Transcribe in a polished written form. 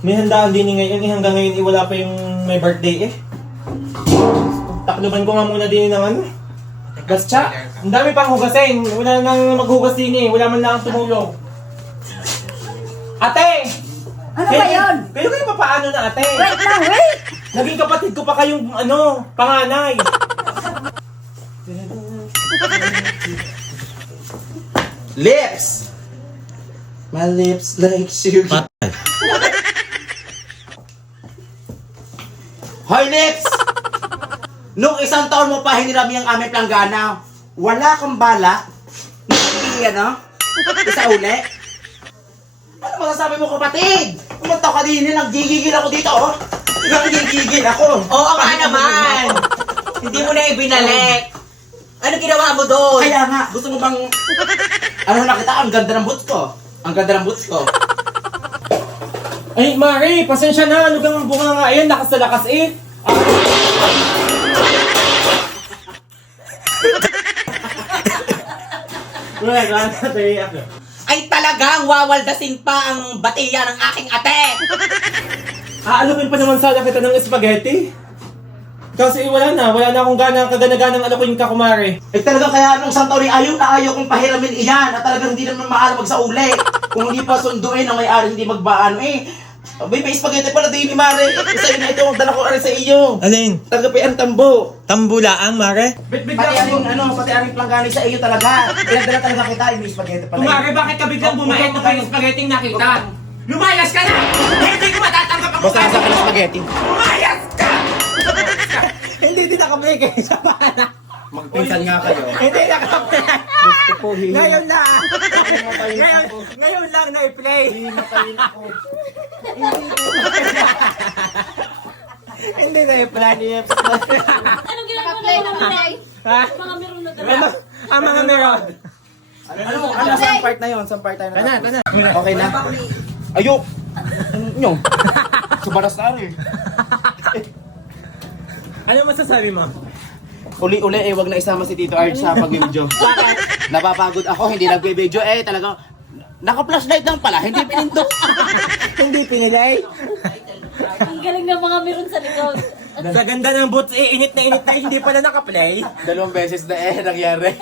May handaan din ngayon, hanggang ngayon wala pa yung may birthday eh. Takluban ko nga muna din ng ano. Gastya, ang dami pang hugasin. Wala nang maghugas din eh, wala man lang tumulong. Ate! Ano ba yun? Kayo pa paano na ate? Wait lang, wait! Naging kapatid ko pa kayong panganay. Lips! My lips like sugar. Hoy, Lips! Nung isang taon mo pa hinirami ang aming planggana, wala kang bala? Hindi, ano? Isa uli? Ano masasabi mo, kapatid? Umunta ka din, naggigigil ako dito, oh. Naggigigil ako. Oo nga naman! Hindi mo na ibinalik! Ano ginawa mo doon? Kaya nga, gusto mo bang... Ano nakita? Ang ganda ng boots ko. Ang ganda ng boots ko. Ay, Mari, pasensya na. Ano kang bunga nga yan? Lakas na lakas eh. Wala na, Ay talagang wawaldasin pa ang batiya ng aking ate! Aalupin pa naman sana kita ng spaghetti. Kasi wala na akong kagana-ganang alukin ka, kumare. Eh talaga kaya nung isang taon ayaw na ayaw kong pahiramin iyan at talagang hindi naman maalabag sa uli. Kung hindi pa sunduin ang may-ari, hindi magbaano eh. May spaghetti pala din ni Mare. Sa iyo na ito, ang dala ko sa iyo. Alin? Talaga pa yan tambo. Tambulaang, Mare? Pati aring planggani sa iyo talaga. Pinagdala talaga kita, may spaghetti pala. Kumare, bakit ka biglang bumait na kayo spaghetti nakita? Lumayas ka na! Hindi ko matatanggap ang Basta nasa ka ng spaghetti. Lumayas ka! Hindi din nakabalik eh, sa pana. Magpinsan nga kayo. Hindi nakabalik. Gusto ko hihingi. Ngayon na! Ngayon lang na-play. Hindi na-play niya. Anong ginagawa ng mga meron? Ha? Mga meron na dala. Ang mga meron. Ano, saan part na yun? Saan part tayo na? Tana. Okay na? Ayok! Nyo! Subaras na rin. Ano masasabi mo? Uli-uli eh, wag na isama si Tito Art sa pag-video. Napapagod ako, hindi nag-video eh, talagang naka-flashlight lang pala, hindi pinindot. Hindi pinilay. Ang galing ng mga meron sa likod. Sa ganda ng boots, init na hindi pala nakaplay. 2 beses na nangyari.